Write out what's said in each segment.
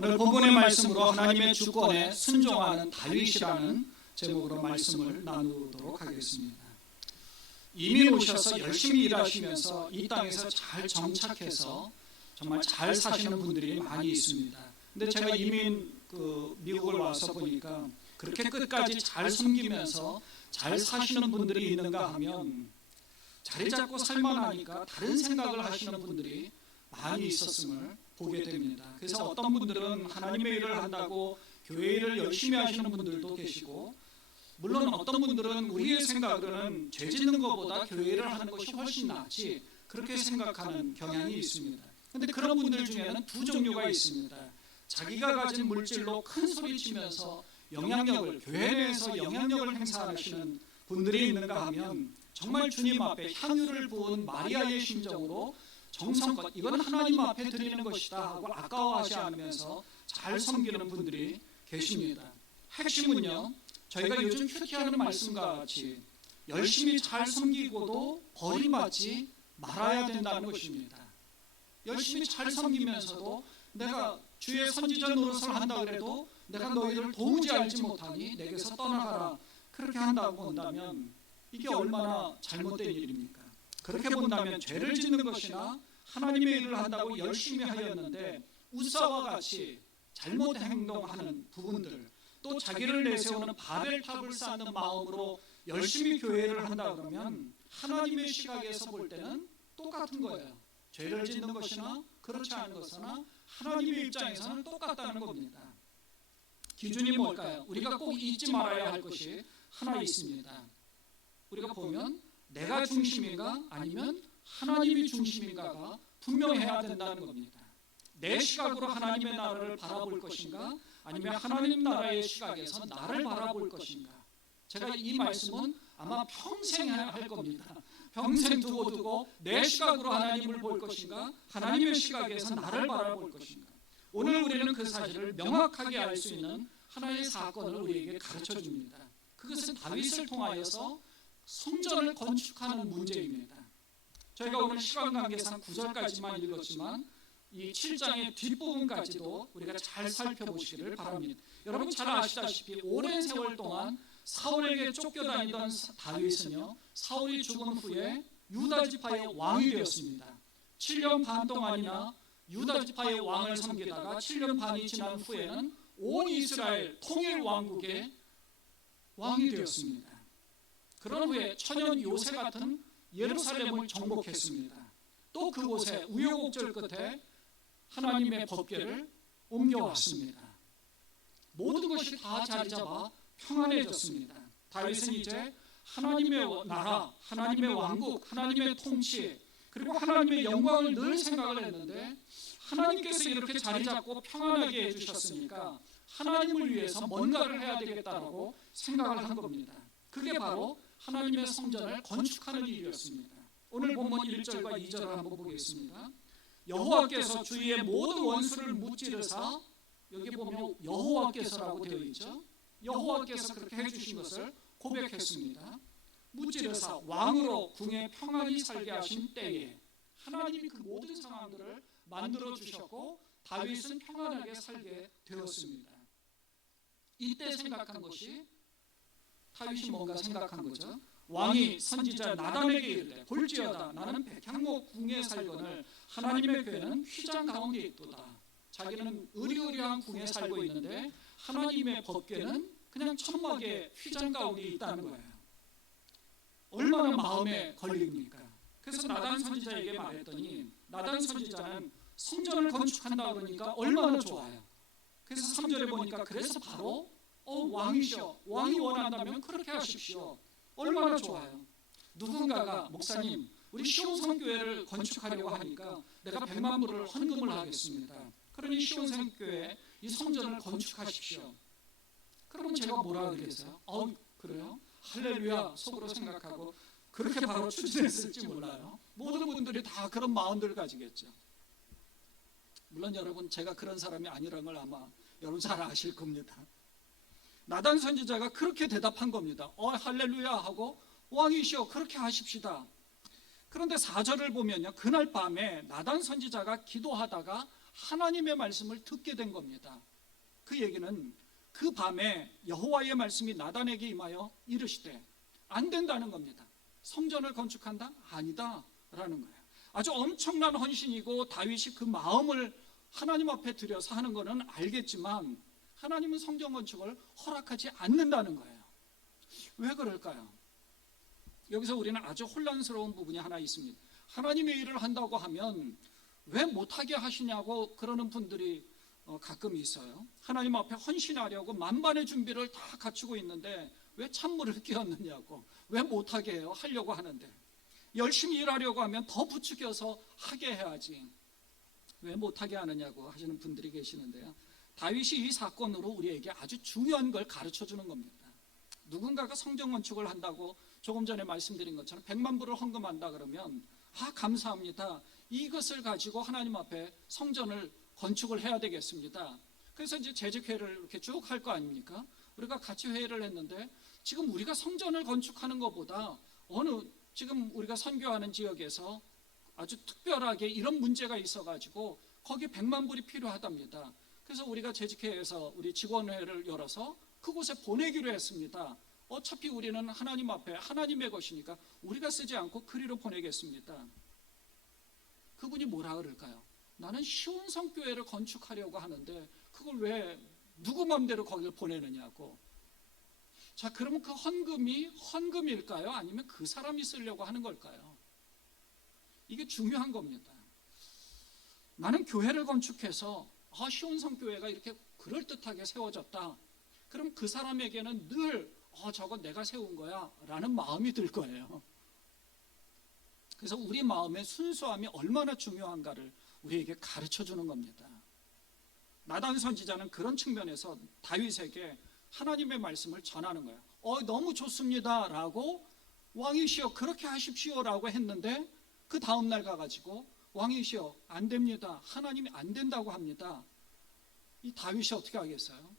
오늘 본문의 말씀으로 하나님의 주권에 순종하는 다윗이라는 제목으로 말씀을 나누도록 하겠습니다. 이민 오셔서 열심히 일하시면서 이 땅에서 잘 정착해서 정말 잘 사시는 분들이 많이 있습니다. 근데 제가 이민 미국을 와서 보니까 그렇게 끝까지 잘 섬기면서 잘 사시는 분들이 있는가 하면 자리 잡고 살만하니까 다른 생각을 하시는 분들이 많이 있었음을 보게 됩니다. 그래서 어떤 분들은 하나님의 일을 한다고 교회 일을 열심히 하시는 분들도 계시고, 물론 어떤 분들은 우리의 생각으로는 죄 짓는 것보다 교회 일을 하는 것이 훨씬 낫지 그렇게 생각하는 경향이 있습니다. 그런데 그런 분들 중에는 두 종류가 있습니다. 자기가 가진 물질로 큰 소리 치면서 영향력을, 교회 내에서 영향력을 행사하시는 분들이 있는가 하면 정말 주님 앞에 향유를 부은 마리아의 심정으로 정성껏 이건 하나님 앞에 드리는 것이다 하고 아까워하지 않으면서 잘 섬기는 분들이 계십니다. 핵심은요, 저희가 요즘 큐티하는 말씀과 같이 열심히 잘 섬기고도 버림받지 말아야 된다는 것입니다. 열심히 잘 섬기면서도 내가 주의 선지자 노릇을 한다 그래도 내가 너희를 도무지 알지 못하니 내게서 떠나가라 그렇게 한다고 본다면 이게 얼마나 잘못된 일입니까? 그렇게 본다면 죄를 짓는 것이나 하나님의 일을 한다고 열심히 하였는데 우사와 같이 잘못 행동하는 부분들, 또 자기를 내세우는 바벨탑을 쌓는 마음으로 열심히 교회를 한다 그러면 하나님의 시각에서 볼 때는 똑같은 거예요. 죄를 짓는 것이나 그렇지 않은 것이나 하나님의 입장에서는 똑같다는 겁니다. 기준이 뭘까요? 우리가 꼭 잊지 말아야 할 것이 하나 있습니다. 우리가 보면 내가 중심인가 아니면 하나님이 중심인가가 분명해야 된다는 겁니다. 내 시각으로 하나님의 나라를 바라볼 것인가 아니면 하나님 나라의 시각에서 나를 바라볼 것인가. 제가 이 말씀은 아마 평생 할 겁니다. 평생 두고 내 시각으로 하나님을 볼 것인가 하나님의 시각에서 나를 바라볼 것인가. 오늘 우리는 그 사실을 명확하게 알 수 있는 하나의 사건을 우리에게 가르쳐 줍니다. 그것은 다윗을 통하여서 성전을 건축하는 문제입니다. 저희가 오늘 시간 관계상 9절까지만 읽었지만 이 7장의 뒷부분까지도 우리가 잘 살펴보시기를 바랍니다. 여러분 잘 아시다시피 오랜 세월 동안 사울에게 쫓겨다니던 다윗은요, 사울이 죽은 후에 유다 지파의 왕이 되었습니다. 7년 반 동안이나 유다 지파의 왕을 섬기다가 7년 반이 지난 후에는 온 이스라엘 통일 왕국의 왕이 되었습니다. 그런 후에 천연 요새 같은 예루살렘을 정복했습니다. 또 그곳에 우여곡절 끝에 하나님의 법궤를 옮겨왔습니다. 모든 것이 다 자리 잡아 평안해졌습니다. 다윗은 이제 하나님의 나라, 하나님의 왕국, 하나님의 통치, 그리고 하나님의 영광을 늘 생각을 했는데 하나님께서 이렇게 자리 잡고 평안하게 해주셨으니까 하나님을 위해서 뭔가를 해야 되겠다라고 생각을 한 겁니다. 그게 바로 하나님의 성전을 건축하는 일이었습니다. 오늘 본문 1절과 2절을 한번 보겠습니다. 여호와께서 주위의 모든 원수를 무찌르사, 여기 보면 여호와께서라고 되어 있죠. 여호와께서 그렇게 해주신 것을 고백했습니다. 무찌르사 왕으로 궁에 평안히 살게 하신 때에 하나님이 그 모든 상황들을 만들어 주셨고 다윗은 평안하게 살게 되었습니다. 이때 생각한 것이, 다윗이 뭔가 생각한 거죠. 왕이 선지자 나단에게 이르되 볼지어다 나는 백향목 궁에 살거늘 하나님의 궤는 휘장 가운데 있도다. 자기는 의리의리한 궁에 살고 있는데 하나님의 법궤는 그냥 천막의 휘장 가운데 있다는 거예요. 얼마나 마음에 걸립니까? 그래서 나단 선지자에게 말했더니 나단 선지자는 성전을 건축한다 그러니까 얼마나 좋아요. 그래서 3절에 보니까 그래서 바로 왕이시여, 왕이 원한다면 그렇게 하십시오. 얼마나 좋아요. 누군가가 목사님 우리 시온성교회를 건축하려고 하니까 내가 100만 불을 헌금을 하겠습니다. 그러니 시온성교회 이 성전을 건축하십시오. 그러면 제가 뭐라 그러겠어요? 그래요? 할렐루야 속으로 생각하고 그렇게 바로 추진했을지 몰라요. 모든 분들이 다 그런 마음들을 가지겠죠. 물론 여러분 제가 그런 사람이 아니라는 걸 아마 여러분 잘 아실 겁니다. 나단 선지자가 그렇게 대답한 겁니다. 할렐루야 하고 왕이시여 그렇게 하십시다. 그런데 4절을 보면요, 그날 밤에 나단 선지자가 기도하다가 하나님의 말씀을 듣게 된 겁니다. 그 얘기는 그 밤에 여호와의 말씀이 나단에게 임하여 이르시되 안 된다는 겁니다. 성전을 건축한다? 아니다 라는 거예요. 아주 엄청난 헌신이고 다윗이 그 마음을 하나님 앞에 들여서 하는 것은 알겠지만 하나님은 성전 건축을 허락하지 않는다는 거예요. 왜 그럴까요? 여기서 우리는 아주 혼란스러운 부분이 하나 있습니다. 하나님의 일을 한다고 하면 왜 못하게 하시냐고 그러는 분들이 가끔 있어요. 하나님 앞에 헌신하려고 만반의 준비를 다 갖추고 있는데 왜 찬물을 끼얹느냐고, 왜 못하게 해요? 하려고 하는데 열심히 일하려고 하면 더 부추겨서 하게 해야지 왜 못하게 하느냐고 하시는 분들이 계시는데요, 다윗이 이 사건으로 우리에게 아주 중요한 걸 가르쳐 주는 겁니다. 누군가가 성전 건축을 한다고 조금 전에 말씀드린 것처럼 100만 불을 헌금한다 그러면 감사합니다, 이것을 가지고 하나님 앞에 성전을 건축을 해야 되겠습니다. 그래서 이제 재직회를 이렇게 쭉 할 거 아닙니까? 우리가 같이 회의를 했는데 지금 우리가 성전을 건축하는 것보다 지금 우리가 선교하는 지역에서 아주 특별하게 이런 문제가 있어가지고 거기 100만 불이 필요하답니다. 그래서 우리가 재직회에서 우리 직원회를 열어서 그곳에 보내기로 했습니다. 어차피 우리는 하나님 앞에 하나님의 것이니까 우리가 쓰지 않고 그리로 보내겠습니다. 그분이 뭐라 그럴까요? 나는 시온성교회를 건축하려고 하는데 그걸 왜 누구 맘대로 거기를 보내느냐고. 자, 그러면 그 헌금이 헌금일까요? 아니면 그 사람이 쓰려고 하는 걸까요? 이게 중요한 겁니다. 나는 교회를 건축해서 시온성교회가 이렇게 그럴듯하게 세워졌다. 그럼 그 사람에게는 늘 저건 내가 세운 거야 라는 마음이 들 거예요. 그래서 우리 마음의 순수함이 얼마나 중요한가를 우리에게 가르쳐 주는 겁니다. 나단 선지자는 그런 측면에서 다윗에게 하나님의 말씀을 전하는 거예요. 너무 좋습니다 라고, 왕이시여 그렇게 하십시오 라고 했는데 그 다음날 가가지고 왕이시여 안 됩니다, 하나님이 안 된다고 합니다. 이 다윗이 어떻게 하겠어요?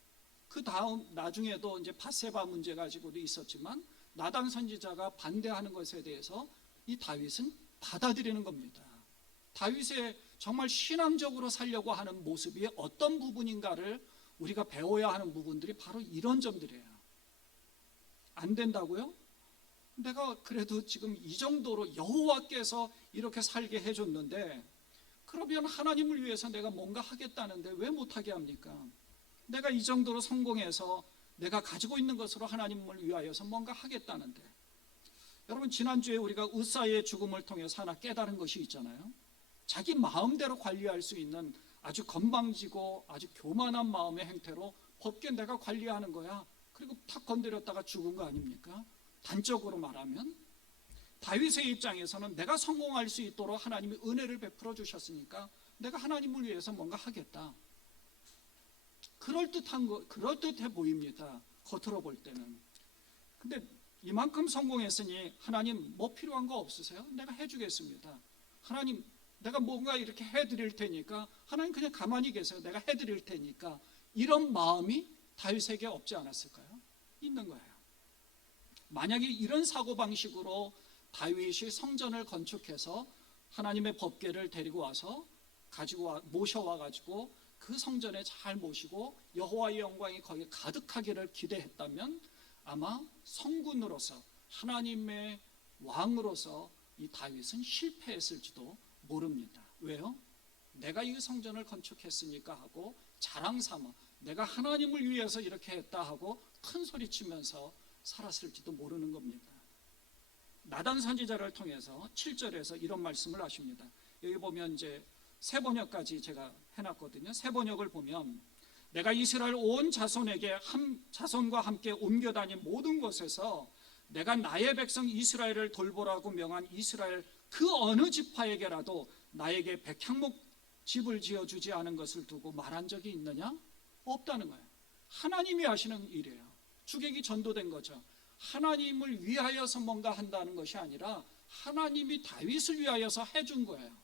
그 다음 나중에도 이제 밧세바 문제 가지고도 있었지만 나단 선지자가 반대하는 것에 대해서 이 다윗은 받아들이는 겁니다. 다윗의 정말 신앙적으로 살려고 하는 모습이 어떤 부분인가를 우리가 배워야 하는 부분들이 바로 이런 점들이에요. 안 된다고요? 내가 그래도 지금 이 정도로 여호와께서 이렇게 살게 해줬는데 그러면 하나님을 위해서 내가 뭔가 하겠다는데 왜 못하게 합니까? 내가 이 정도로 성공해서 내가 가지고 있는 것으로 하나님을 위하여서 뭔가 하겠다는데. 여러분, 지난주에 우리가 웃사의 죽음을 통해서 하나 깨달은 것이 있잖아요. 자기 마음대로 관리할 수 있는 아주 건방지고 아주 교만한 마음의 행태로 법계 내가 관리하는 거야. 그리고 탁 건드렸다가 죽은 거 아닙니까? 단적으로 말하면 다윗의 입장에서는 내가 성공할 수 있도록 하나님이 은혜를 베풀어 주셨으니까 내가 하나님을 위해서 뭔가 하겠다. 그럴듯해 보입니다. 겉으로 볼 때는. 근데 이만큼 성공했으니 하나님 뭐 필요한 거 없으세요? 내가 해주겠습니다. 하나님 내가 뭔가 이렇게 해드릴 테니까 하나님 그냥 가만히 계세요. 내가 해드릴 테니까. 이런 마음이 다윗에게 없지 않았을까요? 있는 거예요. 만약에 이런 사고방식으로 다윗이 성전을 건축해서 하나님의 법궤를 데리고 와서 모셔와 가지고 그 성전에 잘 모시고 여호와의 영광이 거기에 가득하기를 기대했다면 아마 성군으로서 하나님의 왕으로서 이 다윗은 실패했을지도 모릅니다. 왜요? 내가 이 성전을 건축했으니까 하고 자랑 삼아 내가 하나님을 위해서 이렇게 했다 하고 큰 소리치면서 살았을지도 모르는 겁니다. 나단 선지자를 통해서 7절에서 이런 말씀을 하십니다. 여기 보면 이제 세 번역까지 제가 해놨거든요. 세 번역을 보면 내가 이스라엘 온 자손과 함께 옮겨 다닌 모든 곳에서 내가 나의 백성 이스라엘을 돌보라고 명한 이스라엘 그 어느 지파에게라도 나에게 백향목 집을 지어주지 않은 것을 두고 말한 적이 있느냐? 없다는 거예요. 하나님이 하시는 일이에요. 주객이 전도된 거죠. 하나님을 위하여서 뭔가 한다는 것이 아니라 하나님이 다윗을 위하여서 해준 거예요.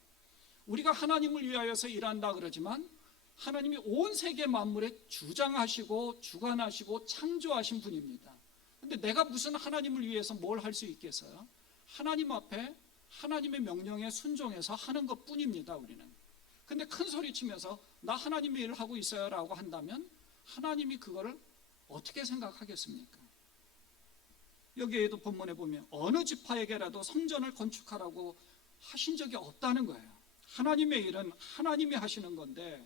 우리가 하나님을 위하여서 일한다 그러지만 하나님이 온 세계 만물에 주장하시고 주관하시고 창조하신 분입니다. 근데 내가 무슨 하나님을 위해서 뭘 할 수 있겠어요? 하나님 앞에 하나님의 명령에 순종해서 하는 것 뿐입니다. 우리는. 근데 큰 소리 치면서 나 하나님의 일을 하고 있어요 라고 한다면 하나님이 그거를 어떻게 생각하겠습니까? 여기에도 본문에 보면 어느 지파에게라도 성전을 건축하라고 하신 적이 없다는 거예요. 하나님의 일은 하나님이 하시는 건데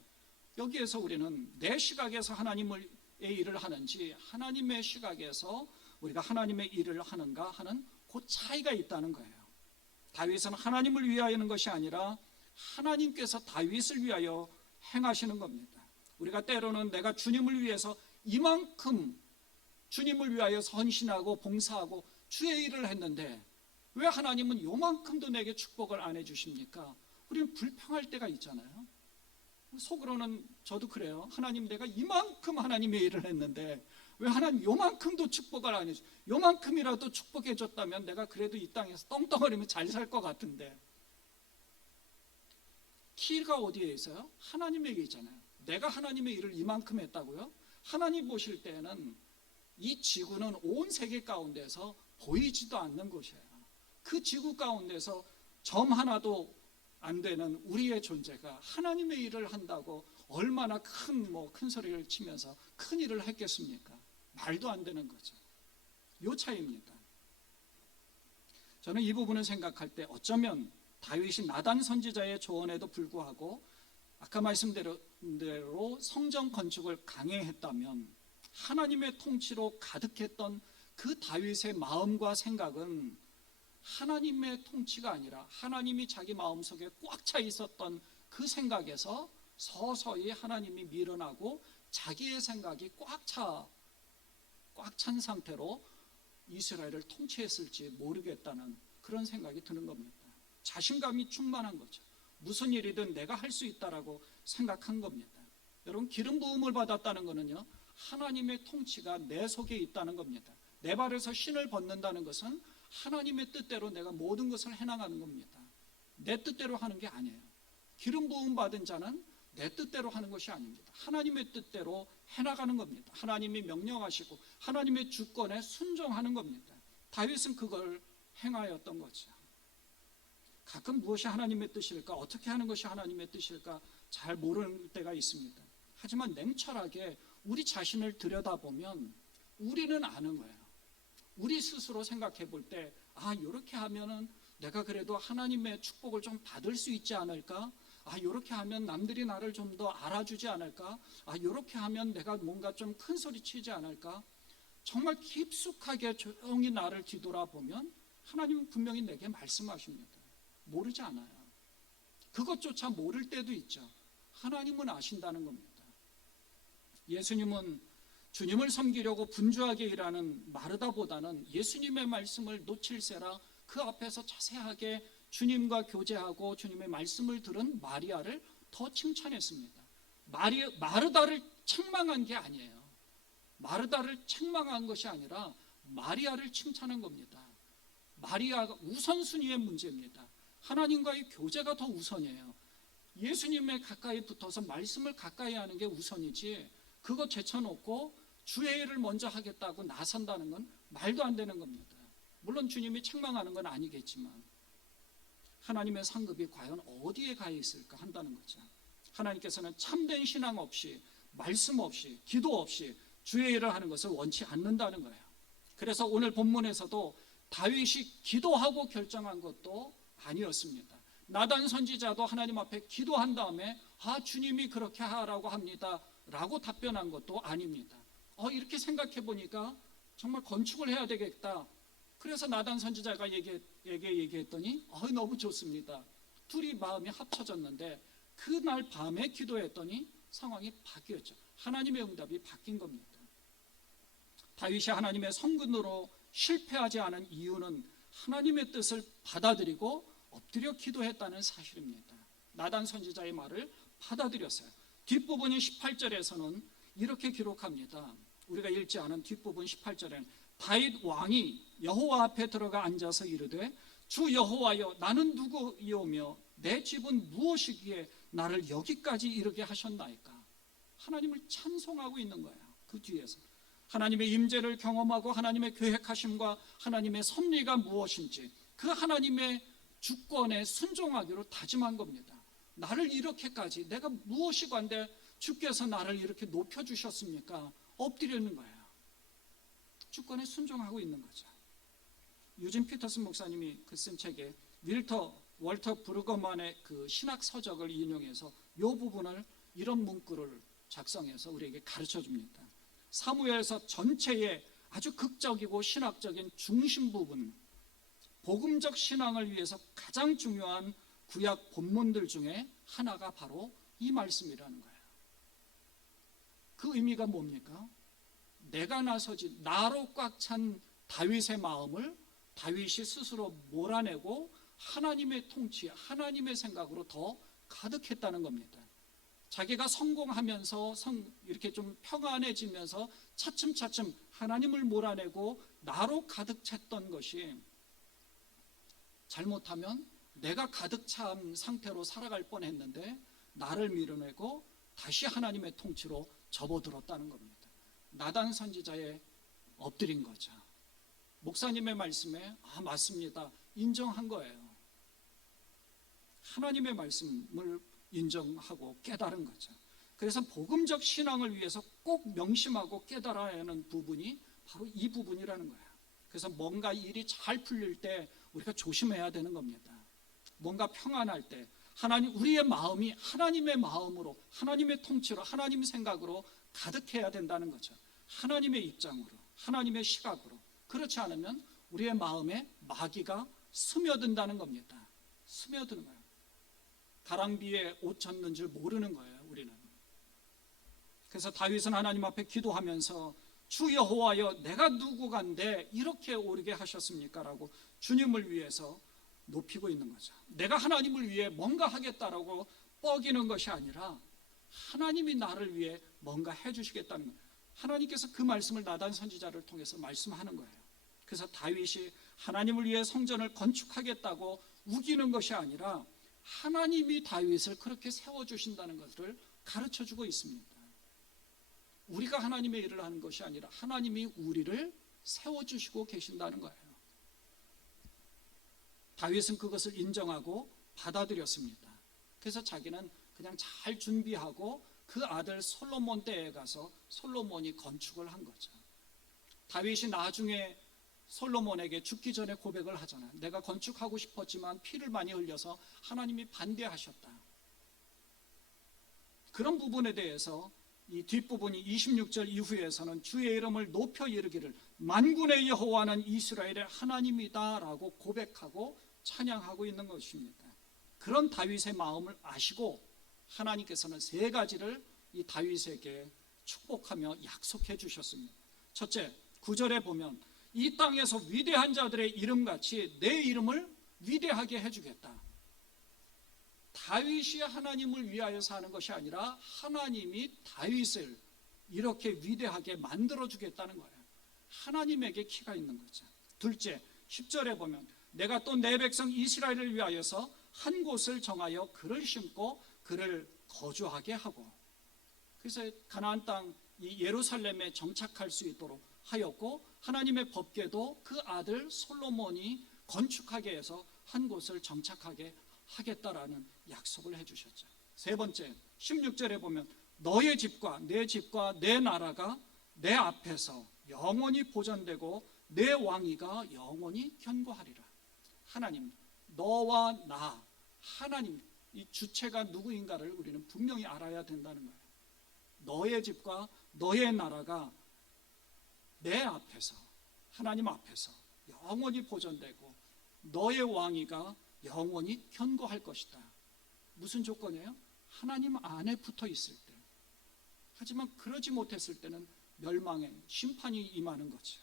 여기에서 우리는 내 시각에서 하나님의 일을 하는지 하나님의 시각에서 우리가 하나님의 일을 하는가 하는 그 차이가 있다는 거예요. 다윗은 하나님을 위하여 하는 것이 아니라 하나님께서 다윗을 위하여 행하시는 겁니다. 우리가 때로는 내가 주님을 위해서 이만큼 주님을 위하여 헌신하고 봉사하고 주의 일을 했는데 왜 하나님은 요만큼도 내게 축복을 안 해주십니까? 우리는 불평할 때가 있잖아요. 속으로는 저도 그래요. 하나님, 내가 이만큼 하나님의 일을 했는데 왜 하나님 요만큼도 축복을 안 해줘? 요만큼이라도 축복해 줬다면 내가 그래도 이 땅에서 떵떵거리면 잘 살 것 같은데. 키가 어디에 있어요? 하나님에게 있잖아요. 내가 하나님의 일을 이만큼 했다고요? 하나님 보실 때는 이 지구는 온 세계 가운데서 보이지도 않는 곳이에요. 그 지구 가운데서 점 하나도 안 되는 우리의 존재가 하나님의 일을 한다고 얼마나 큰 소리를 치면서 큰 일을 했겠습니까? 말도 안 되는 거죠. 요 차이입니다. 저는 이 부분을 생각할 때 어쩌면 다윗이 나단 선지자의 조언에도 불구하고 아까 말씀대로 성전 건축을 강행했다면 하나님의 통치로 가득했던 그 다윗의 마음과 생각은 하나님의 통치가 아니라 하나님이 자기 마음속에 꽉 차 있었던 그 생각에서 서서히 하나님이 밀어나고 자기의 생각이 꽉 찬 상태로 이스라엘을 통치했을지 모르겠다는 그런 생각이 드는 겁니다. 자신감이 충만한 거죠. 무슨 일이든 내가 할 수 있다라고 생각한 겁니다. 여러분, 기름 부음을 받았다는 것은요, 하나님의 통치가 내 속에 있다는 겁니다. 내 발에서 신을 벗는다는 것은 하나님의 뜻대로 내가 모든 것을 해나가는 겁니다. 내 뜻대로 하는 게 아니에요. 기름 부음 받은 자는 내 뜻대로 하는 것이 아닙니다. 하나님의 뜻대로 해나가는 겁니다. 하나님이 명령하시고 하나님의 주권에 순종하는 겁니다. 다윗은 그걸 행하였던 거죠. 가끔 무엇이 하나님의 뜻일까, 어떻게 하는 것이 하나님의 뜻일까 잘 모르는 때가 있습니다. 하지만 냉철하게 우리 자신을 들여다보면 우리는 아는 거예요. 우리 스스로 생각해 볼 때 이렇게 하면은 내가 그래도 하나님의 축복을 좀 받을 수 있지 않을까? 이렇게 하면 남들이 나를 좀 더 알아주지 않을까? 이렇게 하면 내가 뭔가 좀 큰 소리 치지 않을까? 정말 깊숙하게 조용히 나를 뒤돌아보면 하나님은 분명히 내게 말씀하십니다. 모르지 않아요. 그것조차 모를 때도 있죠. 하나님은 아신다는 겁니다. 예수님은 주님을 섬기려고 분주하게 일하는 마르다보다는 예수님의 말씀을 놓칠세라 그 앞에서 자세하게 주님과 교제하고 주님의 말씀을 들은 마리아를 더 칭찬했습니다. 마르다를 책망한 게 아니에요. 마르다를 책망한 것이 아니라 마리아를 칭찬한 겁니다. 마리아가 우선순위의 문제입니다. 하나님과의 교제가 더 우선이에요. 예수님에 가까이 붙어서 말씀을 가까이 하는 게 우선이지, 그거 제쳐놓고 주의 일을 먼저 하겠다고 나선다는 건 말도 안 되는 겁니다. 물론 주님이 책망하는 건 아니겠지만 하나님의 상급이 과연 어디에 가 있을까 한다는 거죠. 하나님께서는 참된 신앙 없이, 말씀 없이, 기도 없이 주의 일을 하는 것을 원치 않는다는 거예요. 그래서 오늘 본문에서도 다윗이 기도하고 결정한 것도 아니었습니다. 나단 선지자도 하나님 앞에 기도한 다음에 주님이 그렇게 하라고 합니다 라고 답변한 것도 아닙니다. 이렇게 생각해 보니까 정말 건축을 해야 되겠다. 그래서 나단 선지자가 얘기했더니 너무 좋습니다. 둘이 마음이 합쳐졌는데 그날 밤에 기도했더니 상황이 바뀌었죠. 하나님의 응답이 바뀐 겁니다. 다윗이 하나님의 성군으로 실패하지 않은 이유는 하나님의 뜻을 받아들이고 엎드려 기도했다는 사실입니다. 나단 선지자의 말을 받아들였어요. 뒷부분 18절에서는 이렇게 기록합니다. 우리가 읽지 않은 뒷부분 18절에는 다윗 왕이 여호와 앞에 들어가 앉아서 이르되 주 여호와여, 나는 누구이오며 내 집은 무엇이기에 나를 여기까지 이르게 하셨나이까? 하나님을 찬송하고 있는 거예요. 그 뒤에서 하나님의 임재를 경험하고 하나님의 계획하심과 하나님의 섭리가 무엇인지 그 하나님의 주권에 순종하기로 다짐한 겁니다. 나를 이렇게까지 내가 무엇이 관대 주께서 나를 이렇게 높여주셨습니까? 엎드리는 거예요. 주권에 순종하고 있는 거죠. 유진 피터슨 목사님이 그 쓴 책에 월터 브루거만의 그 신학 서적을 인용해서 이 부분을 이런 문구를 작성해서 우리에게 가르쳐 줍니다. 사무엘서 전체의 아주 극적이고 신학적인 중심 부분, 복음적 신앙을 위해서 가장 중요한 구약 본문들 중에 하나가 바로 이 말씀이라는 거예요. 그 의미가 뭡니까? 내가 나서지 나로 꽉 찬 다윗의 마음을 다윗이 스스로 몰아내고 하나님의 통치, 하나님의 생각으로 더 가득했다는 겁니다. 자기가 성공하면서 이렇게 좀 평안해지면서 차츰차츰 하나님을 몰아내고 나로 가득 찼던 것이 잘못하면 내가 가득 찬 상태로 살아갈 뻔했는데 나를 밀어내고 다시 하나님의 통치로 접어들었다는 겁니다. 나단 선지자의 엎드린 거죠. 목사님의 말씀에 맞습니다. 인정한 거예요. 하나님의 말씀을 인정하고 깨달은 거죠. 그래서 복음적 신앙을 위해서 꼭 명심하고 깨달아야 하는 부분이 바로 이 부분이라는 거예요. 그래서 뭔가 일이 잘 풀릴 때 우리가 조심해야 되는 겁니다. 뭔가 평안할 때 우리의 마음이 하나님의 마음으로, 하나님의 통치로, 하나님의 생각으로 가득해야 된다는 거죠. 하나님의 입장으로, 하나님의 시각으로. 그렇지 않으면 우리의 마음에 마귀가 스며든다는 겁니다. 스며드는 거예요. 가랑비에 옷 젖는 줄 모르는 거예요, 우리는. 그래서 다윗은 하나님 앞에 기도하면서 주 여호와여 내가 누구간데 이렇게 오르게 하셨습니까? 라고 주님을 위해서 높이고 있는 거죠. 내가 하나님을 위해 뭔가 하겠다라고 뻐기는 것이 아니라 하나님이 나를 위해 뭔가 해주시겠다는 거예요. 하나님께서 그 말씀을 나단 선지자를 통해서 말씀하는 거예요. 그래서 다윗이 하나님을 위해 성전을 건축하겠다고 우기는 것이 아니라 하나님이 다윗을 그렇게 세워주신다는 것을 가르쳐주고 있습니다. 우리가 하나님의 일을 하는 것이 아니라 하나님이 우리를 세워주시고 계신다는 거예요. 다윗은 그것을 인정하고 받아들였습니다. 그래서 자기는 그냥 잘 준비하고 그 아들 솔로몬 때에 가서 솔로몬이 건축을 한 거죠. 다윗이 나중에 솔로몬에게 죽기 전에 고백을 하잖아요. 내가 건축하고 싶었지만 피를 많이 흘려서 하나님이 반대하셨다. 그런 부분에 대해서 이 뒷부분이 26절 이후에서는 주의 이름을 높여 이르기를 만군의 여호와는 이스라엘의 하나님이다 라고 고백하고 찬양하고 있는 것입니다. 그런 다윗의 마음을 아시고 하나님께서는 세 가지를 이 다윗에게 축복하며 약속해 주셨습니다. 첫째, 9절에 보면 이 땅에서 위대한 자들의 이름같이 내 이름을 위대하게 해주겠다. 다윗이 하나님을 위하여 사는 것이 아니라 하나님이 다윗을 이렇게 위대하게 만들어주겠다는 거예요. 하나님에게 키가 있는 거죠. 둘째, 10절에 보면 내가 또 내 백성 이스라엘을 위하여서 한 곳을 정하여 그를 심고 그를 거주하게 하고, 그래서 가나안 땅 이 예루살렘에 정착할 수 있도록 하였고 하나님의 법궤도 그 아들 솔로몬이 건축하게 해서 한 곳을 정착하게 하겠다라는 약속을 해주셨죠. 세 번째 16절에 보면 너의 집과 내 나라가 내 앞에서 영원히 보존되고 내 왕위가 영원히 견고하리라. 하나님, 너와 나, 하나님, 이 주체가 누구인가를 우리는 분명히 알아야 된다는 거예요. 너의 집과 너의 나라가 내 앞에서, 하나님 앞에서 영원히 보존되고 너의 왕위가 영원히 견고할 것이다. 무슨 조건이에요? 하나님 안에 붙어 있을 때. 하지만 그러지 못했을 때는 멸망의 심판이 임하는 거죠.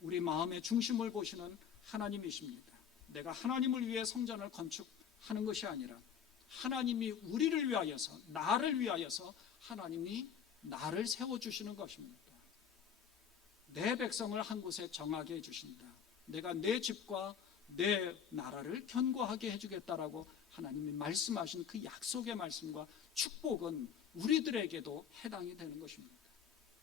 우리 마음의 중심을 보시는 하나님이십니다. 내가 하나님을 위해 성전을 건축하는 것이 아니라 하나님이 우리를 위하여서, 나를 위하여서 하나님이 나를 세워주시는 것입니다. 내 백성을 한 곳에 정하게 해주신다. 내가 내 집과 내 나라를 견고하게 해주겠다라고 하나님이 말씀하신 그 약속의 말씀과 축복은 우리들에게도 해당이 되는 것입니다.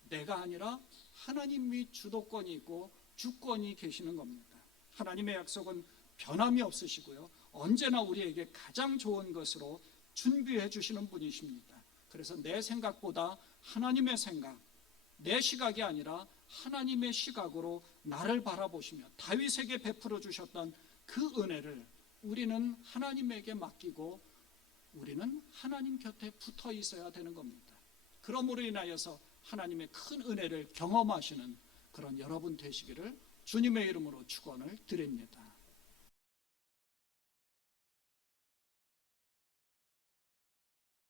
내가 아니라 하나님이 주도권이 있고 주권이 계시는 겁니다. 하나님의 약속은 변함이 없으시고요, 언제나 우리에게 가장 좋은 것으로 준비해 주시는 분이십니다. 그래서 내 생각보다 하나님의 생각, 내 시각이 아니라 하나님의 시각으로 나를 바라보시며 다윗에게 베풀어 주셨던 그 은혜를 우리는 하나님에게 맡기고 우리는 하나님 곁에 붙어 있어야 되는 겁니다. 그러므로 인하여서 하나님의 큰 은혜를 경험하시는 그런 여러분 되시기를 주님의 이름으로 축원을 드립니다.